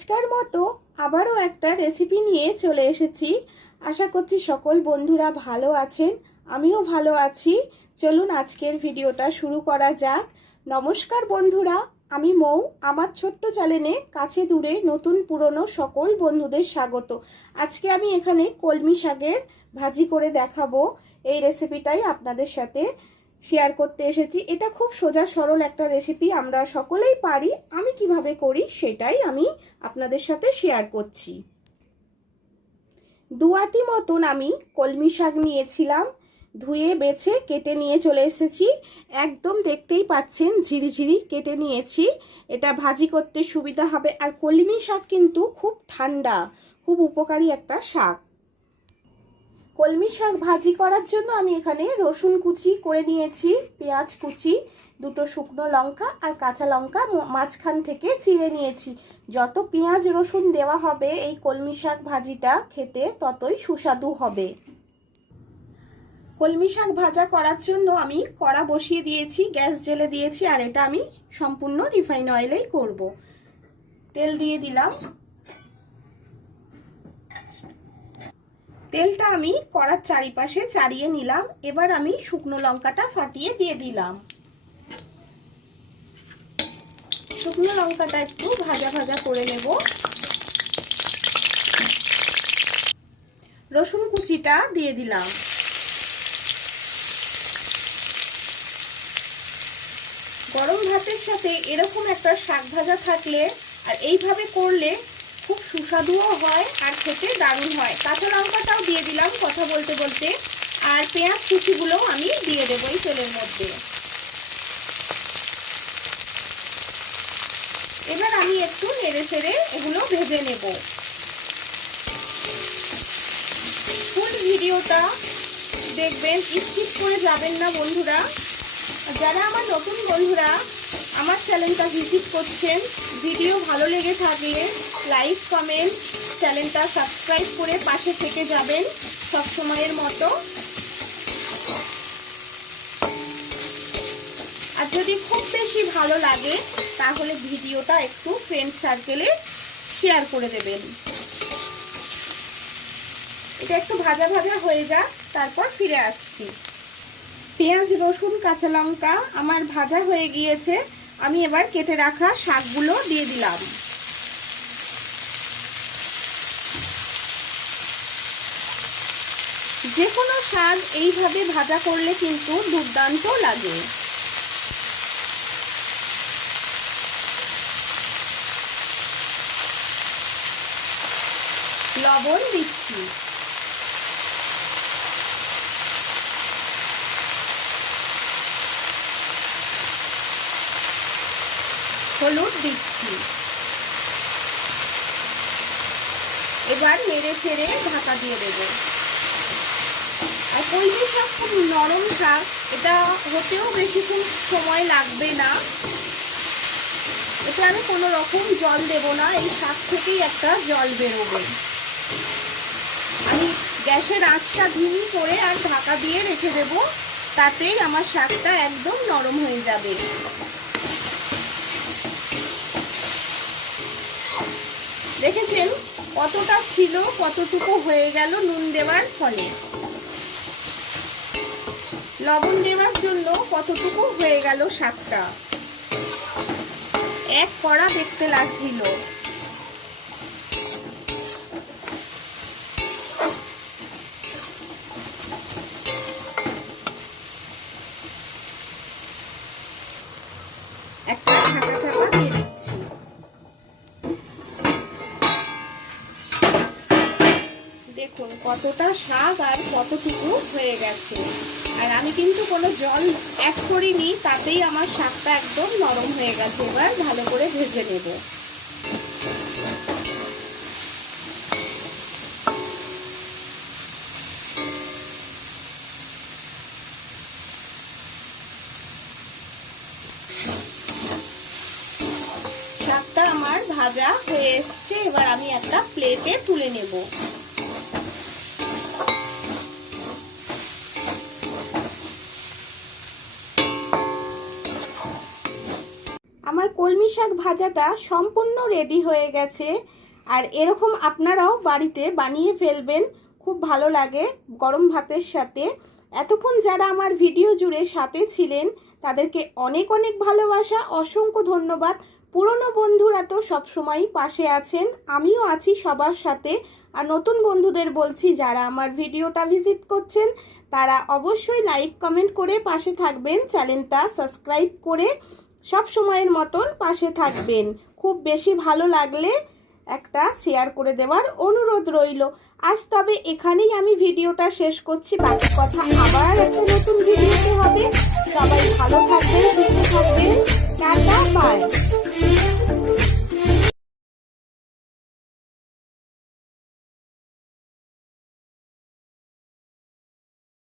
রোজকার মতো আবারও একটা রেসিপি নিয়ে চলে এসেছি। আশা করছি সকল বন্ধুরা ভালো আছেন, আমিও ভালো আছি। চলুন আজকের ভিডিওটা শুরু করা যাক। নমস্কার বন্ধুরা, আমি মৌ। আমার ছোট্ট চ্যানেলে কাছে দূরে নতুন পুরনো সকল বন্ধুদের স্বাগত। আজকে আমি এখানে কলমি শাকের ভাজি করে দেখাবো। এই রেসিপিটাই আপনাদের সাথে শেয়ার করতে এসেছি। এটা খুব সোজা সরল একটা রেসিপি, আমরা সকলেই পারি। আমি কিভাবে করি সেটাই আমি আপনাদের সাথে শেয়ার করছি। 2 আটি মতন আমি কলমি শাক নিয়েছিলাম, ধুয়ে বেছে কেটে নিয়ে চলে এসেছি। একদম দেখতেই পাচ্ছেন ঝিরিঝিরি কেটে নিয়েছি, এটা ভাজি করতে সুবিধা হবে। আর কলমি শাক কিন্তু খুব ঠান্ডা, খুব উপকারী একটা শাক। কলমি শাক ভাজি করার জন্য আমি এখানে রসুন কুচি করে নিয়েছি, পেঁয়াজ কুচি, 2টো শুকনো লঙ্কা আর কাঁচা লঙ্কা মাঝখান থেকে চিড়ে নিয়েছি। যত পেঁয়াজ রসুন দেওয়া হবে এই কলমি শাক ভাজিটা খেতে ততই সুস্বাদু হবে। কলমি শাক ভাজা করার জন্য আমি কড়া বসিয়ে দিয়েছি, গ্যাস জ্বেলে দিয়েছি। আর এটা আমি সম্পূর্ণ রিফাইন অয়েলেই করব। তেল দিয়ে দিলাম। তেলটা আমি কড়ার চারিপাশে চাড়িয়ে নিলাম। এবার আমি শুকনো লঙ্কাটা ফাটিয়ে দিয়ে দিলাম। শুকনো লঙ্কাটা একটু ভাজা ভাজা করে নেব। রসুন কুচিটা দিয়ে দিলাম। গরম ভাতের সাথে এরকম একটা শাক ভাজা থাকলে আর এইভাবে করলে খুব সুস্বাদুও হয় আর খেতে দারুণ হয়। কাঁচা লঙ্কাটাও দিয়ে দিলাম কথা বলতে বলতে। আর পেঁয়াজ কুচিগুলো আমি দিয়ে দেবো এই তেলের মধ্যে। এবার আমি একটু নেড়ে চেড়ে এগুলো ভেজে নেব। ফুল ভিডিওটা দেখবেন, স্কিপ করে যাবেন না বন্ধুরা। যারা আমার নতুন বন্ধুরা আমার চ্যানেলটা ভিজিট করছেন, ভিডিও ভালো লেগে থাকলে লাইক কমেন্ট চ্যানেলটা সাবস্ক্রাইব করে পাশে থেকে যাবেন সব সময়ের মতো। আর যদি খুব বেশি ভালো লাগে তাহলে ভিডিওটা একটু ফ্রেন্ড সার্কেলে শেয়ার করে দেবেন। এটা একটু ভাজা ভাজা হয়ে যাক, তারপর ফিরে আসছি। পেঁয়াজ রসুন কাঁচা লঙ্কা আমার ভাজা হয়ে গিয়েছে। আমি এবার কেটে রাখা শাকগুলো দিয়ে দিলাম। যে কোনো শাক এইভাবে ভাজা করলে কিন্তু দুর্দান্ত লাগে। লবণ দিচ্ছি, হলুদ দিচ্ছি। এবার নেড়ে চেড়ে ঢাকা দিয়ে দেব। আর কলমি শাক খুব নরম শাক, এটা হতেও বেশিক্ষণ সময় লাগবে না। এতে আমি কোনো রকম জল দেব না, এই শাক থেকেই একটা জল বেরোবে। আমি গ্যাসের আঁচটা ধিমি করে আর ঢাকা দিয়ে রেখে দেব, তাতেই আমার শাকটা একদম নরম হয়ে যাবে। দেখেছেন কতটা ছিল, কতটুকু হয়ে গেল নুন দেওয়ার ফলে। লবণ দেওয়ার জন্য কতটুকু হয়ে গেল শাকটা। এক কড়া দেখতে লাগছিল। একটা ঢাকা চাপা দিয়ে দিচ্ছি। দেখুন কতটা শাক আর কতটুকু হয়ে গেছে। আর আমি কিন্তু কোনো জল অ্যাড করিনি, তাতেই আমার শাকটা একদম নরম হয়ে গেছে। এবার ভালো করে ভেজে নেব। শাকটা আমার ভাজা হয়ে এসছে, এবার আমি একটা প্লেটে তুলে নেব। আমার কলমি শাক ভাজাটা সম্পূর্ণ রেডি হয়ে গেছে। আর এরকম আপনারাও বাড়িতে বানিয়ে ফেলবেন, খুব ভালো লাগে গরম ভাতের সাথে। এতক্ষণ যারা আমার ভিডিও জুড়ে সাথে ছিলেন তাদেরকে অনেক অনেক ভালোবাসা, অসংখ্য ধন্যবাদ। পুরনো বন্ধুরা তো সবসময়ই পাশে আছেন, আমিও আছি সবার সাথে। আর নতুন বন্ধুদের বলছি, যারা আমার ভিডিওটা ভিজিট করছেন তারা অবশ্যই লাইক কমেন্ট করে পাশে থাকবেন, চ্যানেলটা সাবস্ক্রাইব করে সব সময়ের মতন পাশে থাকবেন। খুব বেশি ভালো লাগলে একটা শেয়ার করে দেওয়ার অনুরোধ রইল। আজ তবে এখানেই আমি ভিডিওটা শেষ করছি, বাকি কথা আবার একটা নতুন ভিডিওতে হবে। সবাই ভালো থাকবেন, সুস্থ থাকবেন, টাটা বাই।